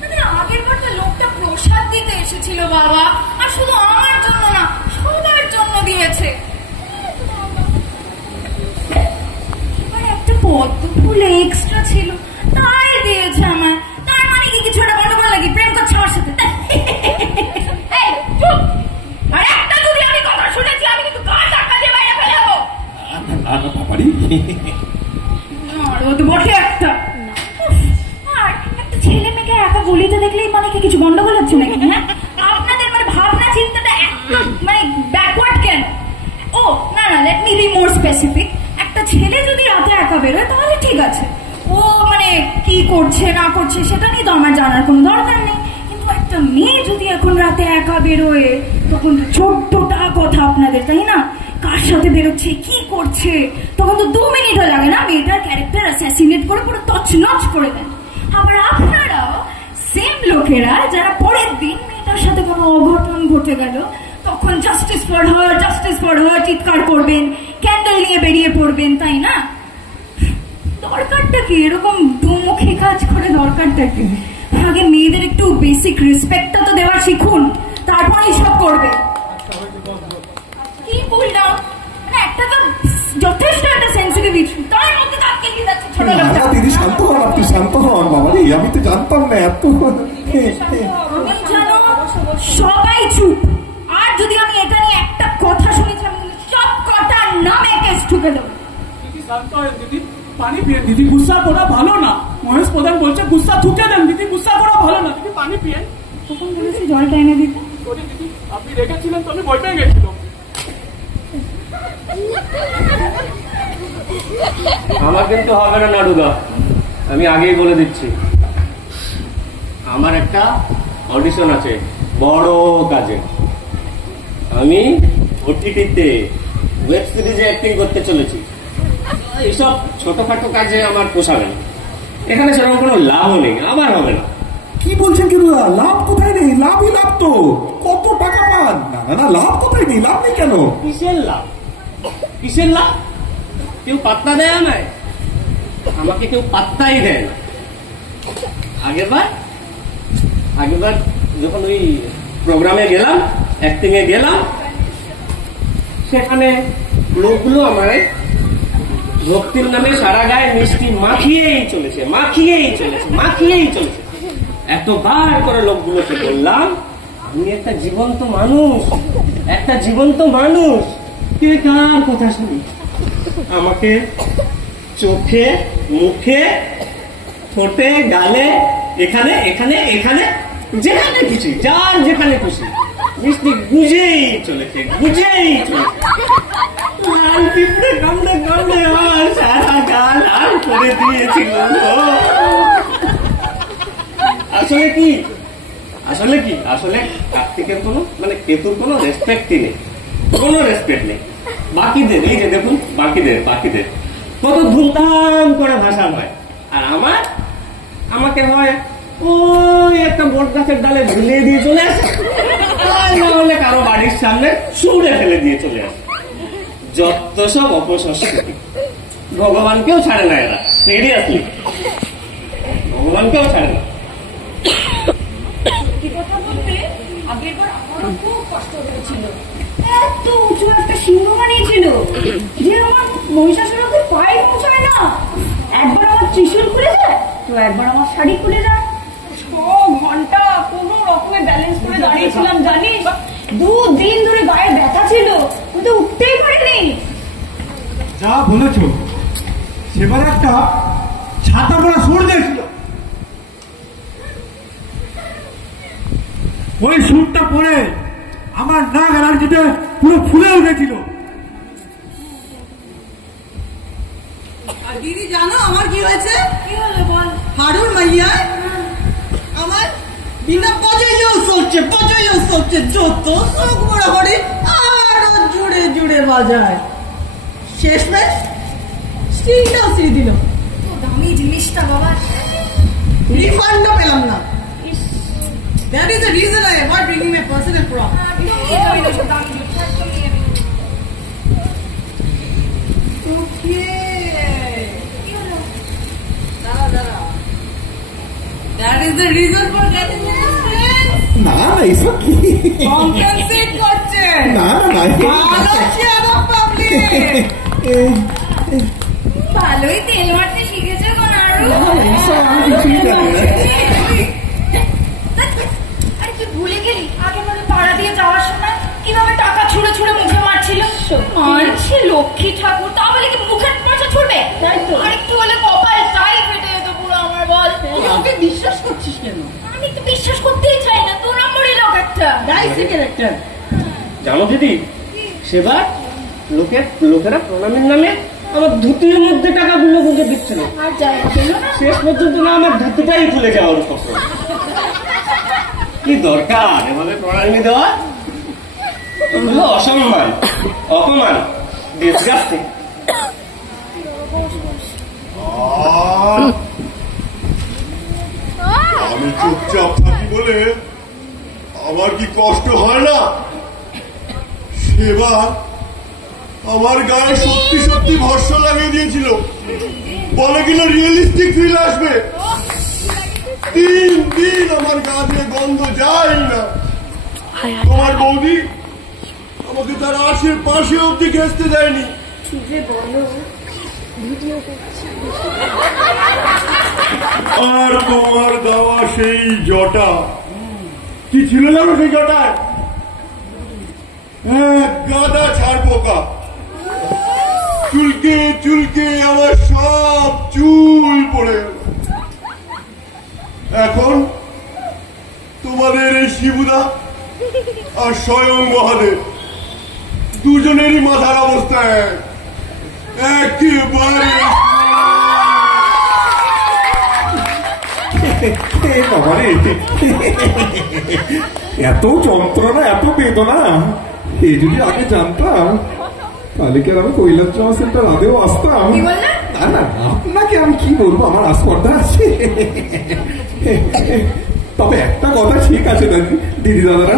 মানে আগের বার তো লোকটা প্রসাদ দিতে এসেছিল বাবা, আর শুধু আমার জন্য না, সবার জন্য দিয়েছে। একটা পদ্ম ফুল এক্সট্রা ছিল, তাই দিয়েছে আমায়। তার মানে কি কিছু একটা গন্ডগোল নাকি? প্রেম করছে আমার সাথে? এই চুপ! আর একটা যদি আমি কথা শুনেছি, আমি কিন্তু গা ধাক্কা দিয়ে বাইরে ফেলে যাবো। আর ও তো বটে একটা। আর একটা ছেলে মেয়েকে একা গলিতে দেখলেই মানে কি কিছু গন্ডগোল হচ্ছে নাকি? হ্যাঁ, আপনাদের মানে ভাবনা চিন্তাটা মানে ব্যাকওয়ার্ড কেন? ও না না, let me be more specific. একটা ছেলে যদি রাতে একা বেরোয় তাহলে ঠিক আছে, ও মানে কি করছে না করছে সেটা নিয়ে তো আমার জানার কোনো দরকার নেই। কিন্তু একটা মেয়ে যদি এখন রাতে একা বেরোয়, তখন তো ছোট্টটা কথা আপনাদের, তাই না? কার সাথে বেরোচ্ছে, কি করছে, তখন তো 2 মিনিটও লাগে না মেয়েটার ক্যারেক্টার অ্যাসাসিনেট করে পুরো তছনছ করে দেন। আবার আপনারাও সেম লোকেরা যারা পরের দিন মেয়েটার সাথে কোনো অঘটন ঘটে গেল, তখন জাস্টিস ফর হার চিৎকার করবেন, ক্যান্ডেল নিয়ে বেরিয়ে পড়বেন, তাই না? দরকারটা কি এরকম দুমুখী কাজ করে? দরকারটা কি? আগে মেয়েদের একটু বেসিক রেসপেক্টটা তো দেওয়ার শিখুন, তারপরেই সব করবে। কি বললাম মানে একটা তো যথেষ্ট একটা সেন্সিটিভ ইস্যু, তার মধ্যে তাকে কি যাচ্ছে ছোট লোকটা। দিদি শান্ত হন, আপনি শান্ত হন বাবা রে, আমি তো জানতাম না এত। আমি জানো সবাই চুপ। আর যদি আমি এটা নিয়ে একটা কথা শুনেছি, আমি সব কথার নামে কেস ঠুকে দেবো। দিদি শান্ত হয় দিদি, পানি পিয়ে। দিদি গুসা করা ভালো না, মহেশ প্রধান বলছে গুসা ঠুকে দেন। দিদি গুসা করা ভালো না, দিদি পানি পিয়ে। তখন বলেছি জলটা এনে দিতে। সরি দিদি, আপনি রেখেছিলেন তো আমি ভয় পেয়ে গেছিলাম। আমার কিন্তু হবে না নাড়ুদা, আমি আগেই বলে দিচ্ছি। আমার একটা অডিশন আছে বড় কাজে। আমি ওটিটিতে ওয়েব সিরিজে অ্যাক্টিং করতে চলেছি। এইসব ছোটখাটো কাজে আমার পোষাবে না, এখানে সেরকম কোনো লাভও নেই, আমার হবে না। কি বলছেন কেরুদা? লাভ কোথায় নেই? লাভই লাভ তো, কত টাকা পান। না না না, লাভ কোথায় নেই? লাভ নেই কেন? কিসের লাভ? কিসের লাভ? কেউ পাত্তা দেয় আমায়? আমাকে কেউ পাত্তাই দেয় না। আগেরবার যখন ওই প্রোগ্রামে গেলাম, অ্যাক্টিং এ গেলাম, সেখানে লোকগুলো আমায় ভক্তির নামে সারা গায়ে মিষ্টি মাখিয়েই চলেছে। এতবার করে লোকগুলোকে বললাম, আমি একটা জীবন্ত মানুষ, কে কার কথা শুনি? আমাকে চোখে, মুখে, ঠোঁটে, গালে, এখানে যেখানে খুশি, যার যেখানে খুশি মিষ্টি গুজেই চলেছে। লাল পিঁপড়ে কামড়ে আমার সারা গাল লাল করে দিয়েছিল। আসলে কার্তিকের কোনো কেতুর কোনো রেসপেক্টই নেই, বাকিদের, এই যে দেখুন, বাকিদের কত ধুমধাম করে ভাষা হয়, আর আমাকে হয় ওই একটা বট গাছের ডালে ঝুলিয়ে দিয়ে চলে আসে, নাহলে কারো বাড়ির সামনে ছুঁড়ে ফেলে দিয়ে চলে আসে। যত সব অপসংস্কৃতি, ভগবানকেও ছাড়ে না এরা, সিরিয়াসলি ভগবানকেও ছাড়ে না। কথা বলতে আগেরবার আমারও খুব কষ্ট হয়েছিল। এত উঁচু একটা সিংহ বানিয়েছিল যে আমার মহিষাসুরকে পায়ে পৌঁছায় না। একবার আমার ত্রিশূল খুলে যায়, তো একবার আমার শাড়ি খুলে যায়। 6 ঘন্টা কোনো রকমে ব্যালেন্স করে দাঁড়িয়েছিলাম জানিস। 2 দিন ধরে গায়ে ব্যথা ছিল, তো উঠতেই পারিনি। যা বলেছ, সেবার একটা ছাতা পড়া সুর দিয়েছিল, ওই সুরটা পরে আমার নাক অ্যালার্জিতে পুরো ফুলে উঠেছিল। আর দিদি জানো আমার কি হয়েছে? কি হলো বল? হাড়ুর মাইয়া আমার বিনা পচাইও চলছে, যত চোখ মোড়ামড়ি আরো জুড়ে বাজায়। শেষমেশ স্ত্রীটাও স্ত্রী দিল। দামি জিনিসটা বাবা, রিফান্ডও পেলাম না। That is the reason I avoid bringing my personal problem. That is the reason for getting না এইসব কি compensate করছে। না ভালোই তেল মারতে শিখেছে গো নাড়ু। আরে তুই ভুলে গেলি আগে মনে পাড়া দিয়ে যাওয়ার সময় কিভাবে টাকা ছুঁড়ে মুখে মারছিল? মারছে লক্ষ্মী ঠাকুর, তা বলে কি মুখের পয়সা ছুড়বে? আর একটু হলে কপাল চাই ফেটে যেত পুরো আমার। বল, ওকে বিশ্বাস করছিস কেন? আমি তো বিশ্বাস করতেই চাই না, তোর নম্বরই লোক একটা ডাইসি ক্যারেক্টার। জানো দিদি, সেবার লোকেরা প্রণামের নামে আমার ধুতির মধ্যে টাকাগুলো গুঁজে দিচ্ছিল। আর যাই না, শেষ পর্যন্ত না আমার ধুতিটাই খুলে যাওয়ার উপক্রম। কি দরকার এভাবে প্রণামী দেওয়া? এগুলো অসম্মান, অপমান, ডিসগাস্টিং। আমি চুপচাপ থাকি বলে আমার কি কষ্ট হয় না? সেবার আমার গায়ে সত্যি ভরসা লাগিয়ে দিয়েছিল, বলে কিনা রিয়েলিস্টিক ফিল আসবে। 3 দিন আমার গা দিয়ে গন্ধ যায় না। তোমার বৌদি আমাকে তার আশের পাশে অব্দি ঘেঁচতে দেয়নি। আর তোমার দেওয়া সেই জটা কি ছিল জানো? সেই জটায় গাদা ছাড় পোকা, চুলকে আমার সব চুল পড়ে। এখন তোমাদের এই শিবুদা আর স্বয়ং মহাদেব দুজনেরই মাথার অবস্থা একেবারে। এত যন্ত্রণা, এত বেদনা, এই যদি আগে জানতাম তাহলে কি আমি কৈলাস সেন্টার আদেও আসতাম? না, আপনাকে আমি কি বলবো, আমার আস্পর্ধা আছে। তবে একটা কথা ঠিক আছে দিদি দাদারা,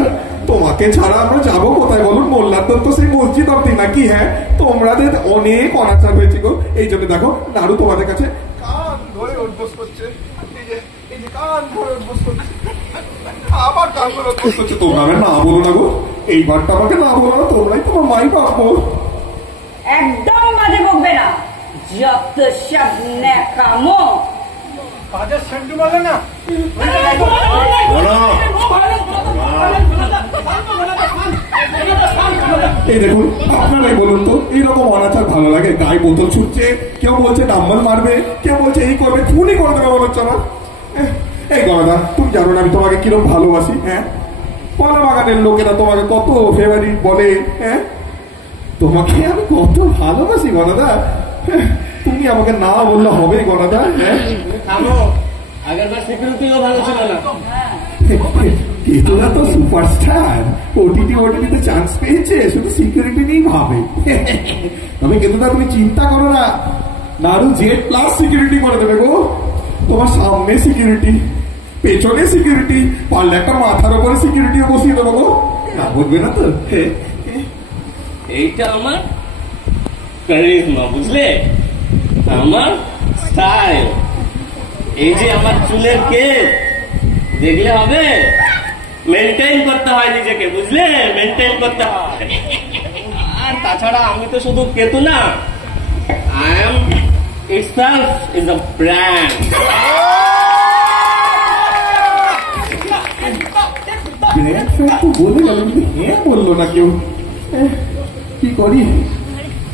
তোমাকে ছাড়া আমরা যাবো কোথায় বলুন? মোল্লার তো সেই মসজিদ অব্দি নাকি? হ্যাঁ, তোমাদের অনেক অনাচার হয়েছে গো। এই জন্য দেখো নাড়ু তোমাদের কাছে কান ধরে উঠবোস করছে, এই যে কান ধরে উঠবোস করছে, আবার কান ধরে উঠবোস করছে। তোমরা না বলো না গো, এইবারটা আমাকে না বলো না, তোমরাই তোমার মাই বাপো। একদম বাজে বকবে না, যত সব ন্যাকামো। কাজের সেন্টু বলে না এই দেখুন, আপনারাই বলুন তো এইরকম অনাচার ভালো লাগে? গায়ে বোতল ছুটছে, কেউ বলছে ডাম্বল মারবে, কেউ বলছে এই করবে, খুনই করে দেবে মনে হচ্ছে আমার। এই গণদা, তুমি জানো না আমি তোমাকে কিরকম ভালোবাসি? হ্যাঁ, কলা বাগানের লোকেরা তোমাকে কত ফেভারিট বলে। হ্যাঁ, তোমাকে আমি কত ভালোবাসি গণদা। তুমি আমাকে না বললে হবে গণদা? হ্যাঁ, আগেরবার সিকিউরিটিও ভালো ছিল না। কেতুরা তো সুপারস্টার, ওটিটিতে চান্স পেয়েছে, শুধু সিকিউরিটি নিয়েই ভাবে। তবে কেতুদা তুমি চিন্তা করো না, নাড়ু জেড প্লাস সিকিউরিটি করে দেবে গো। তোমার সামনে সিকিউরিটি, পেছনে সিকিউরিটি, পারলে একটা মাথার উপরে সিকিউরিটিও বসিয়ে দেবো গো। না বলবে না তো? এইটা আমার ক্যারিজমা, বুঝলে, আমার স্টাইল। এই যে আমার চুলের কেস দেখলে হবে, মেনটেন করতে হয় নিজেকে, বুঝলে, মেনটেন করতে হয়। আর তাছাড়া আমি তো শুধু কেতু না, I am itself is a brand. তো বলে গেল, হ্যাঁ বললো না কেউ। কি করি?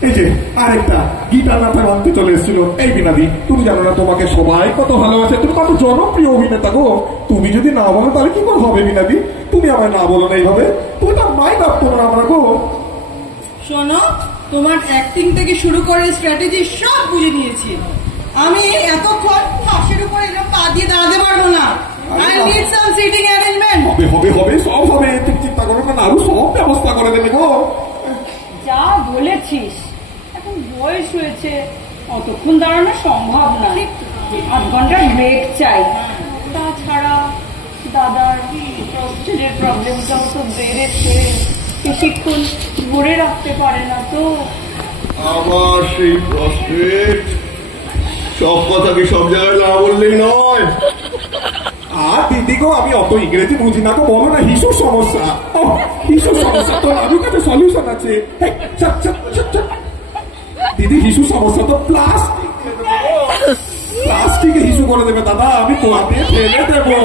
এই যে আরেকটা গীতা নাথা ভাবতে চলে এসেছিল। এই বিনাদি, তুমি জানো না তোমাকে সবাই কত ভালোবাসে, তুমি কত জনপ্রিয় অভিনেতা গো। তুমি যদি না বলো তাহলে কি করে হবে বিনাদি? তুমি আমায় না বলো না এইভাবে, তুমি তো মাই বাপ তোমরা আমরা গো। শোনো, তোমার অ্যাক্টিং থেকে শুরু করে স্ট্র্যাটেজি সব বুঝে নিয়েছি। আমি এতক্ষণ ফাঁসের উপর এরকম পা দিয়ে দাঁড়াতে পারবো না। I need some seating arrangement. হবে হবে হবে, সব হবে, তুমি চিন্তা করো না, আরো সব ব্যবস্থা করে দেবে গো। যা বলেছিস, এখন বয়স হয়েছে, অতক্ষণ দাঁড়ানো সম্ভব না, 8 ঘন্টার ব্রেক চাই। তাছাড়া দাদার প্রস্টেটের প্রবলেমটাও তো বেড়েছে, বেশিক্ষণ ধরে রাখতে পারে না তো। আবার সেই প্রস্টেট, সব কথা কি সব জায়গায় না বললেই নয়। আর দিদি গো, আমি অত ইংরেজি বুঝি না গো, বলো না হিসুর সমস্যা। হিসুর সমস্যা তো আমার কাছে সলিউশন আছে। দিদি হিসু সমস্যা তো প্লাস্টিকে হিসু করে দেবে দাদা, আমি কোয়াতে ফেলে দেবো।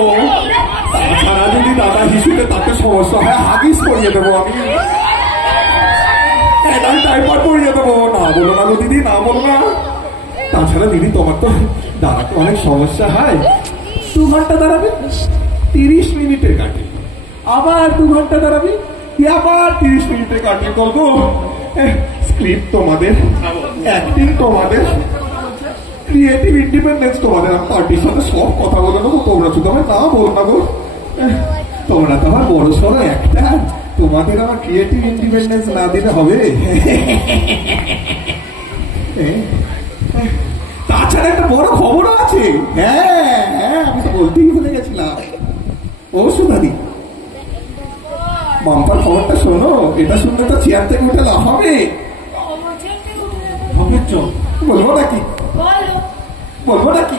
তাছাড়া যদি দাদা হিসুতে তাতে সমস্যা হয়, হাগিস করিয়ে দেবো আমি, টাইপার করিয়ে দেবো। না বলো না গো দিদি, না বলো না। তাছাড়া দিদি তোমার তো দাঁড়াতে অনেক সমস্যা হয়। 2 ঘন্টা দাঁড়াবে, 30 মিনিটে কাটে, আবার 2 ঘন্টা দাঁড়াবে, আবার 30 মিনিটে কাটে করবো। স্ক্রিপ্ট তোমাদের, অ্যাক্টিং তোমাদের, ক্রিয়েটিভ ইন্ডিপেন্ডেন্স তোমাদের। আমি পার্টির সাথে সব কথা বলে নেবো, তোমরা শুধু আমার না বলো না গো। তোমরা তো আমার বড় সড়ো একটা, তোমাদের আমার ক্রিয়েটিভ ইন্ডিপেন্ডেন্স না দিলে হবে? তাছাড়া একটা বড় খবরও আছে। হ্যাঁ হ্যাঁ, আমি তো বলতেই ভুলে গেছিলাম। ও সুধাদি, মাম্পার খবরটা শোনো। এটা শুনলে তো চেয়ার থেকে উঠে লাফাবে। বলবো নাকি? বলবো নাকি?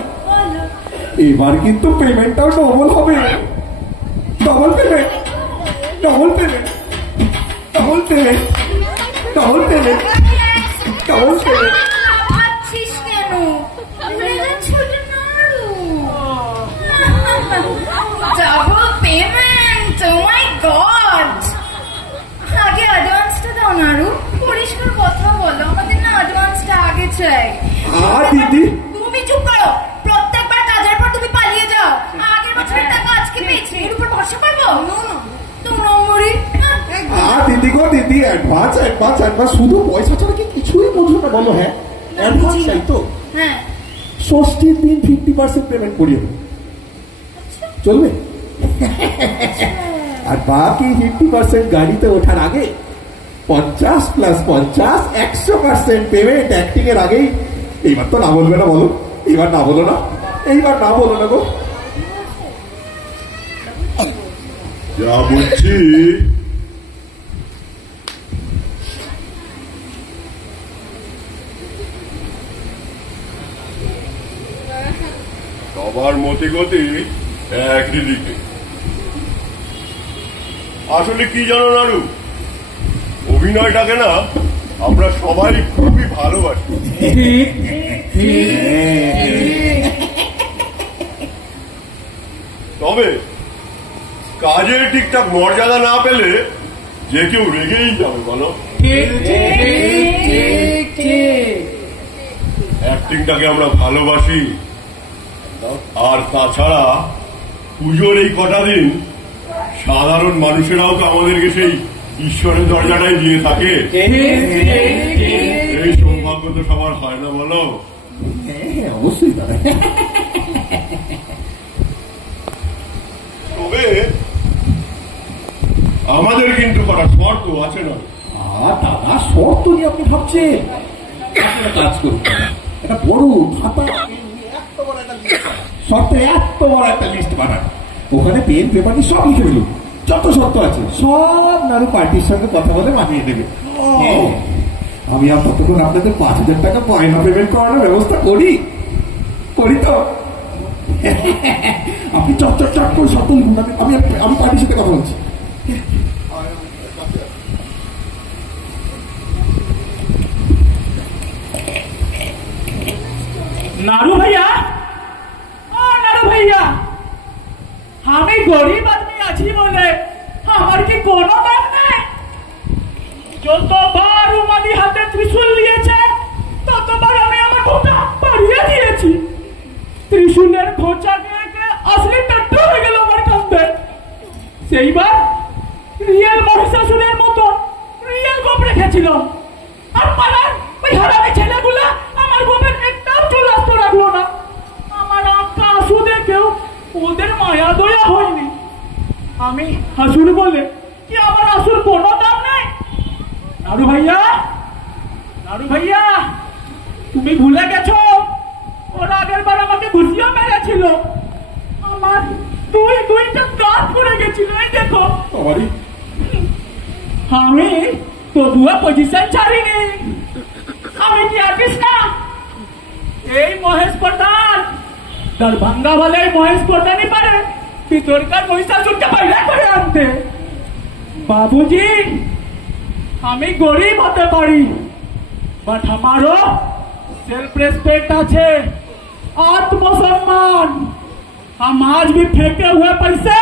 এবার কিন্তু পেমেন্টটাও ডবল হবে। Double payment, double payment, double payment, double payment, double payment. Double payment! Oh my god! আগে অ্যাডভান্সটা দাও নাড়ু, পরিষ্কার কথা বলো, আমাদের না অ্যাডভান্সটা আগে চাই। দিদি তুমি চুপ করো, প্রত্যেকবার কাজের পর তুমি পালিয়ে যাও। আগের বছরের টাকা আজকে পেয়েছি, এর উপর ভরসা করবো? তোমরা মরি। দিদি গো দিদি, অ্যাডভান্স অ্যাডভান্স অ্যাডভান্স, শুধু পয়সা ছাড়া কি কিছুই বুঝো না বলো? হ্যাঁ, অ্যাডভান্স চাই তো। হ্যাঁ, ষষ্ঠীর দিন 50% পেমেন্ট করিয়ে দেবো, চলবে? আর বাকি 50% গাড়িতে ওঠার আগে, 50 + 50 100% পেমেন্ট অ্যাক্টিং এর আগেই। এইবার তো না বলবে না বলো? এইবার না বলো না? এইবার না বলো না গো? যা বলছি সবার মতে গতি একই দিকে। আসলে কি জানো নাড়ু, অভিনয়টাকে না আমরা সবাই খুবই ভালোবাসি, তবে কাজের ঠিকঠাক মর্যাদা না পেলে যে কেউ রেগেই যাবে বলো। অ্যাক্টিংটাকে আমরা ভালোবাসি, আর তাছাড়া পুজোর এই কটা দিন সাধারণ মানুষেরাও তো আমাদেরকে সেই ঈশ্বরের দরজাটাই দিয়ে থাকে। এই সৌভাগ্য তো সবার হয় না বলো। অবশ্যই। তবে আমাদের কিন্তু কটা শর্ত আছে না। দাদা শর্ত নিয়ে আপনি ভাবছেন? একটা কাজ করুন, একটা বড় খাতা, শর্তের এত বড় একটা লিস্ট বানান, ওখানে পেন পেপার সব লিখে ফেলুন, যত শর্ত আছে সব নাড়ু পার্টির সঙ্গে কথা বলে মানিয়ে দেবে। আমি আর ততক্ষণ আপনাদের 5,000 টাকা পয়সা পেমেন্ট করানোর ব্যবস্থা করি তো। আপনি চট করে শর্ত লিখুন, আমি পার্টির সাথে কথা বলছি। नारू भैया, नारू भैया, আমি গরিব আদমি আছি বলে আমার কি কোনো দাম নেই? যতবার রুমালি হাতে ত্রিশূল দিয়েছে ততবার আমি আমার খোঁচা পাড়িয়ে দিয়েছি। ত্রিশূলের খোঁচা দিয়ে আসলে টাট্টু হয়ে গেল আমার কাছে। সেইবার রিয়েল মহিষাসুরের মতো রিয়েল গোপ রেখেছিল, আর পালার ওই হারামি ছেলেগুলা আমার গোপের একটাও চুল আসতে রাখলো না। আমার আঁকা আঁসু দেখেও ওদের মায়া দয়া হয়নি। আমি হাসুর বলে কি আমার আসুর কোনো দাম নেই? নাড়ু ভাইয়া, তুমি ভুলে গেছো ওরা আগের বার আমাকে ঘুষিয়ে মেরেছিল, আমার দুইটা কাজ করে গেছিল। এই দেখো, আমি তবুও পজিশন ছাড়িনি। আমি কি আর্টিস্ট না? এই মহেশ প্রধান দরভঙ্গা বলে মহেশ প্রধানই পারে ভিতরকার মহিষাসুরকে বাইরে করে আনতে। বাবুজি, আমি গরিব হতে পারি, বাট আমারও सेल्फ रेस्पेक्ट আছে, आत्मसम्मान। हम आज भी फेंके हुए पैसे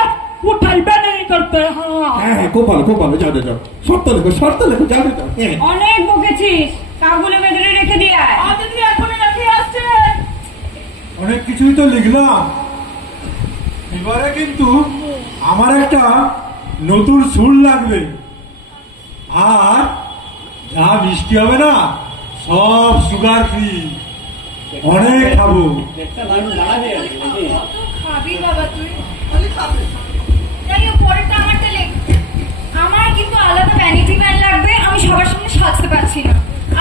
उठाइबे नहीं करते। हाँ, খুব ভালো, যাও শর্ত লেখো, যাও। অনেক বকেছিস, কাগজে মেদরে রেখে দিয়ে আয়। দিদি এখনই রেখে আসছে। অনেক কিছুই তো লিখলাম, এবারে কিন্তু আমার একটা নতুন সুর লাগবে, আর যা মিষ্টি হবে না সব সুগার ফ্রি, অনেক খাবো। খাবি বাবা তুই? যাই হোক, পরেরটা আমারটা লেখ। আমার কিন্তু আলাদা ভ্যানিটি ভ্যান লাগবে, আমি সবার সামনে সাজতে পারছি না।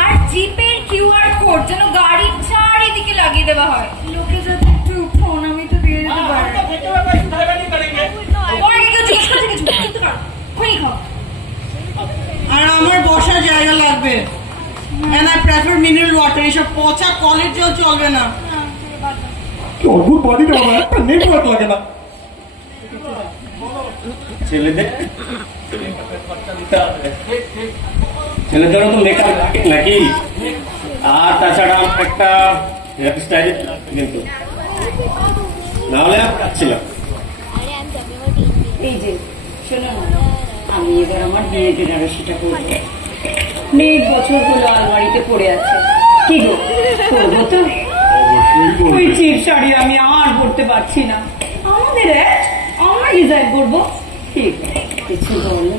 আর জিপের কিউআর কোড যেন গাড়ির চারিদিকে লাগিয়ে দেওয়া হয়, লোকে যাতে একটু ফোন আমি তো দিয়ে দিতে পারি। আর আমার বসার জায়গা লাগবে, and I prefer mineral water, এসব পচা কলের জল চলবে না। অদ্ভুত বডি না, আমার একটা নেটওয়ার্ক লাগে না। ছেলেদেরও তো মেকআপ লাগে নাকি? আর তাছাড়া একটা হেয়ার স্টাইল কিন্তু নাহলে পাচ্ছিলাম। এই যে শোনো না, আমি এবার আমার বিয়ে বেনারসিটা করবো। অনেক বছর হলো আলমারিতে পড়ে আছে, কি গো করবো তো? ওই চিপ শাড়ি আমি আর পড়তে পারছি না, আমাদের আমরা ডিজাইন করবো। ঠিক কিছু বলো।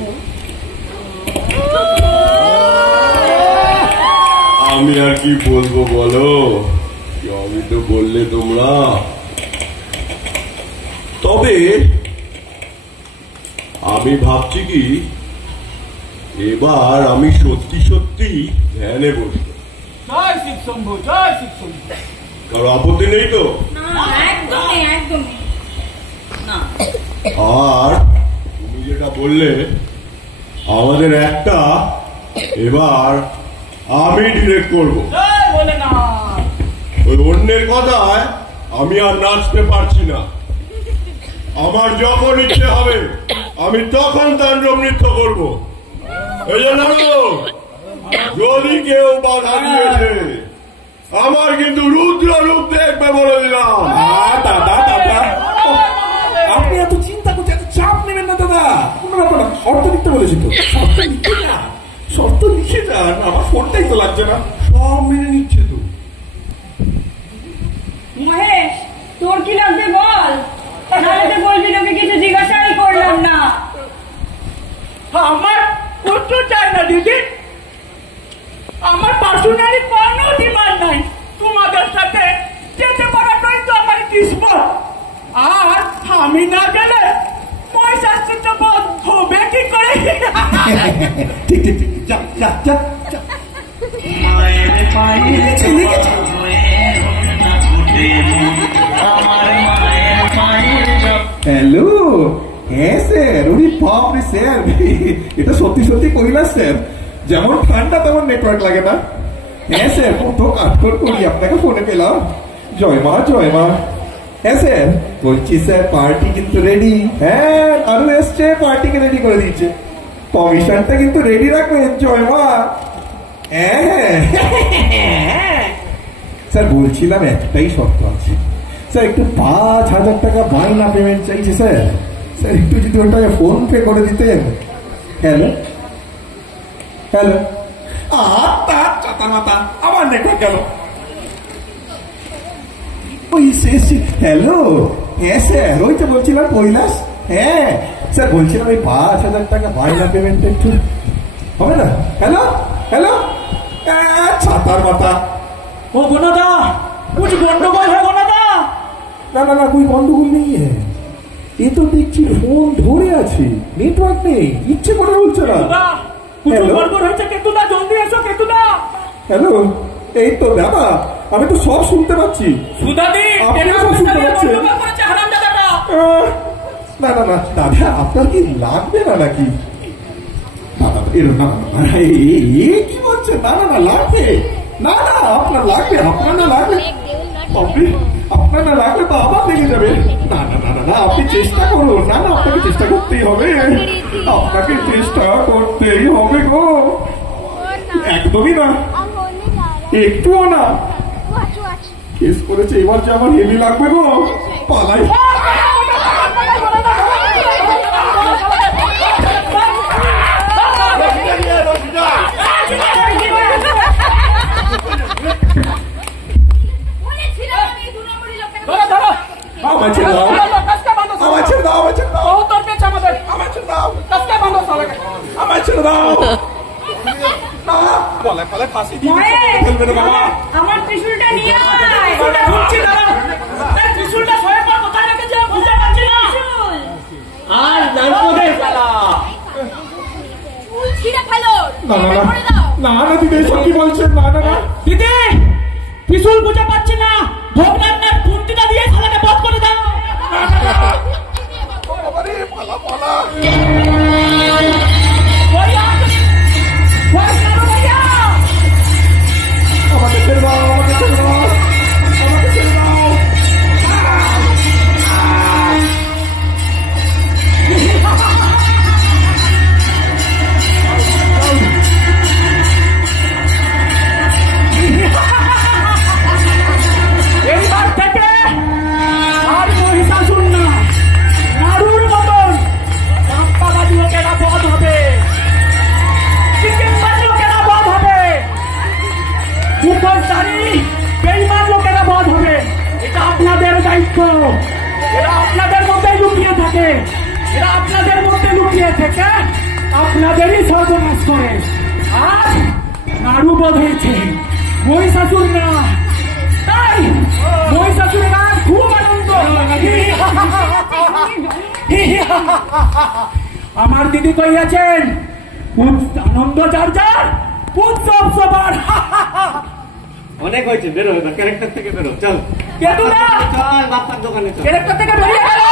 আমি আর কি বলবো বলো, আমি তো বললে তোমরা। তবে আমি ভাবছি কি, এবার আমি সত্যি ধ্যানে বসবো। জয় শিব শম্ভু, জয় শিব শম্ভু। কারো আপত্তি নেই তো? একদম না। আর তুমি যেটা বললে, আমাদের একটা এবার আমি ডিরেক্ট করবো। বলে না, ওই অন্যের কথায় আমি আর নাচতে পারছি না। আমার যখন ইচ্ছে হবে আমি তখন তাণ্ডব নৃত্য করবো। এই জন্য যদি কেউ বাধা দিয়েছে আমার কিন্তু রুদ্র রূপ দেখবে বলে দিলাম। দাদা দাদা আপনি এত চিন্তা করছেন, এত চাপ নেবেন না দাদা। কোনো ব্যাপার না, শর্ত লিখতে বলেছি তো, শর্ত লিখে যান, শর্ত লিখে যান। আমার ফোনটাই তো লাগছে না, সব মেনে নিচ্ছে তো। মহেশ, তোর কি লাগবে বল, তাহলে তো বলবি তোকে কিছু জিজ্ঞাসাই করলাম না। আমার কিছু চাই না দিদি, আমার পার্সোনালি কোনো ডিমান্ড নাই। তোমাদের সাথে যেতে পারাটাই তো আমার কিসমত। আর আমি না গেলে পয়সা তো বন্ধ হবে কি করে? ঠিক ঠিক ঠিক, যা যা যা যা। মায়ের পায়ে জবা হয়ে ওঠনা ফুটে মন, আমার মায়ের পায়ের জবা। হ্যালো, হ্যাঁ স্যার, উনি বাপ রে স্যার, এটা সত্যি সত্যি কৈলাস স্যার। যেমন ঠান্ডা তেমন নেটওয়ার্ক লাগে না। হ্যাঁ স্যার, কত কাঠখড় করি আপনাকে ফোনে পেলাম। জয় মা জয় মা। হ্যাঁ স্যার, বলছি স্যার পার্টি কিন্তু রেডি। হ্যাঁ, আরো এসছে, পার্টিকে রেডি করে দিচ্ছে। কমিশনটা কিন্তু রেডি রাখবেন। জয় মা। হ্যাঁ স্যার, বলছিলাম একটাই শর্ত আছে স্যার, একটু 5,000 টাকা বায়না পেমেন্ট চাইছে স্যার। স্যার একটু যদি ওটাকে ফোন পে করে দিতেন। হ্যালো হ্যালো, চাতা মাতা আমার নেটওয়ার্ক গেল। ওই শেষ। হ্যালো, হ্যাঁ স্যার, ওই তো বলছিলাম কৈলাস। হ্যাঁ স্যার, বলছিলাম ওই 5,000 টাকা বায়না পেমেন্ট একটু হবে না? হ্যালো হ্যালো, ছাতার মাথা। ও গোনাদা, কুছ গন্ডগোল হয় গোনাদা? না না না, কোই গন্ডগোল নেই। এ তো দেখছি ফোন ধরে আছে, নেটওয়ার্ক নেই, ইচ্ছে করে বলছে না। হ্যালো, এই তো দাদা, আমি তো সব শুনতে পাচ্ছি। আপনিও সব শুনতে পাচ্ছেন? না না না দাদা, আপনার কি লাগবে না নাকি? দাদা এরকম না, কি বলছেন? না না না লাগবে, না না আপনার লাগবে, আপনার না লাগবে, আপনার না লাগবে তো আবার লেগে যাবে। না না না না, আপনি চেষ্টা করুন। না না, আপনাকে চেষ্টা করতেই হবে, আপনাকে চেষ্টা করতেই হবে গো। একদমই না, একটুও না। কেস করেছে, এবার যে আমার হেভি লাগবে গো, পালাই। আমার ছেড়ে দাও, আমার ছেড়ে দাও, আমার ছেড়ে দাও, আমার ছেড়ে দাও, আমার ছেড়ে দাও। না, বলে ফলে ফাঁসি দিয়ে ফেলবে না বাবা। আমার ত্রিশূলটা নিয়ে আয়। ত্রিশূলটা সয়ে পর কোথায় রেখেছে বুঝতে পারছি না। আর নারকোদের পালা। না না না না দিদি, এসব কি বলছেন? না না না দিদি, ত্রিশূল বুঝে পাচ্ছি না, ভোগনাথ কুন্তিটা দিয়ে শালাকে বধ করে দাও। পালা পালা। আমাকে ছেড়ে দাও, আমাকে ছেড়ে দাও, আমাকে ছেড়ে দাও। এইবার থেকে আর মহিষাসুর না, নাড়ুর মতন চাম্পাবাজি লোকেরা বধ হবে, চিকেনবাজি লোকেরা বধ হবে, মুখোশধারী বেঈমান লোকেরা বধ হবে। এটা আপনাদের দায়িত্ব। এরা আপনাদের মধ্যে লুকিয়ে থাকে, এরা আপনাদের মধ্যে লুকিয়ে থেকে আপনাদেরই সর্বনাশ করে। আজ নাড়ু বধ হয়েছে, মহিষাসুর না। তাই মহিষাসুরের আজ খুব আনন্দ। আমার দিদি কইয়াছেন, আনন্দ যার যার, উৎসব সবার। অনেক হয়েছে, বেরো ক্যারেক্টার থেকে বেরো, চল কেতুদা, চল বাপ্পার দোকানে চল। ক্যারেক্টার থেকে বেরিয়ে গেল।